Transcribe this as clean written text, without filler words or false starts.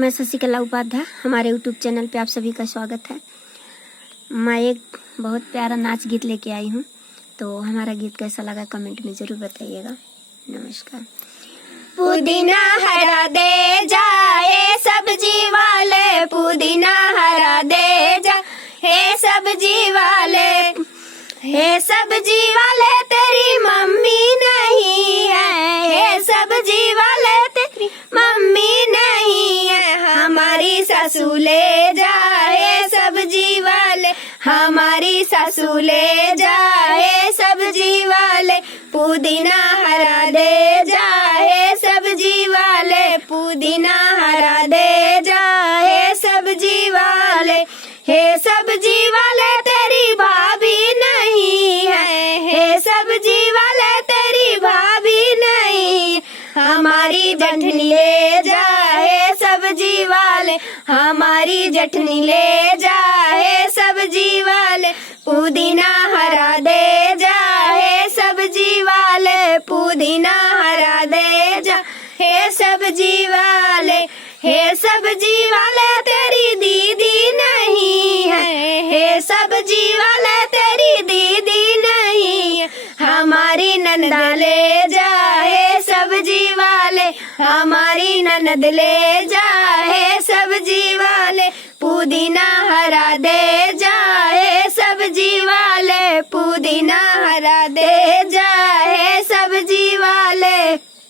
मैं शशिकला उपाध्याय, हमारे YouTube channel पे आप सभी का स्वागत है। मैं एक बहुत प्यारा नाच गीत लेके आई हूँ, तो हमारा गीत कैसा लगा कमेंट में ज़रूर बताइएगा। नमस्कार। पुदीना हरा दे जाए सब्जी वाले, पुदीना हरा दे जा हे सब्जी वाले, हे सब्जी वाले तेरी मम्मी नहीं है, हे सब्जी वाले तेरी मम्मी नहीं है, हमारी सासू ले जाए सब्जी वाले, हमारी सासू ले जाए सब्जी वाले, पुदीना हरा दे जाए सब्जी वाले, पुदीना हरा दे जाए सब्जी वाले, हे सब्जी वाले तेरी भाभी नहीं है, हे सब्जी वाले तेरी भाभी नहीं, हमारी जठनी ले जाए सब्जी वाले, हमारी जठनी ले जाए सब्जी वाले, पुदीना हरा दे जाए सब्जी वाले, पुदीना हरा दे जा हे सब्जी वाले, हे सब्जी वाले तेरी दीदी नहीं है, हे सब्जी वाले तेरी दीदी नहीं है, हमारी ननद ले जाए सब्जी वाले, हमारी ननद ले जाए सब्जी वाले, पुदीना हरा दे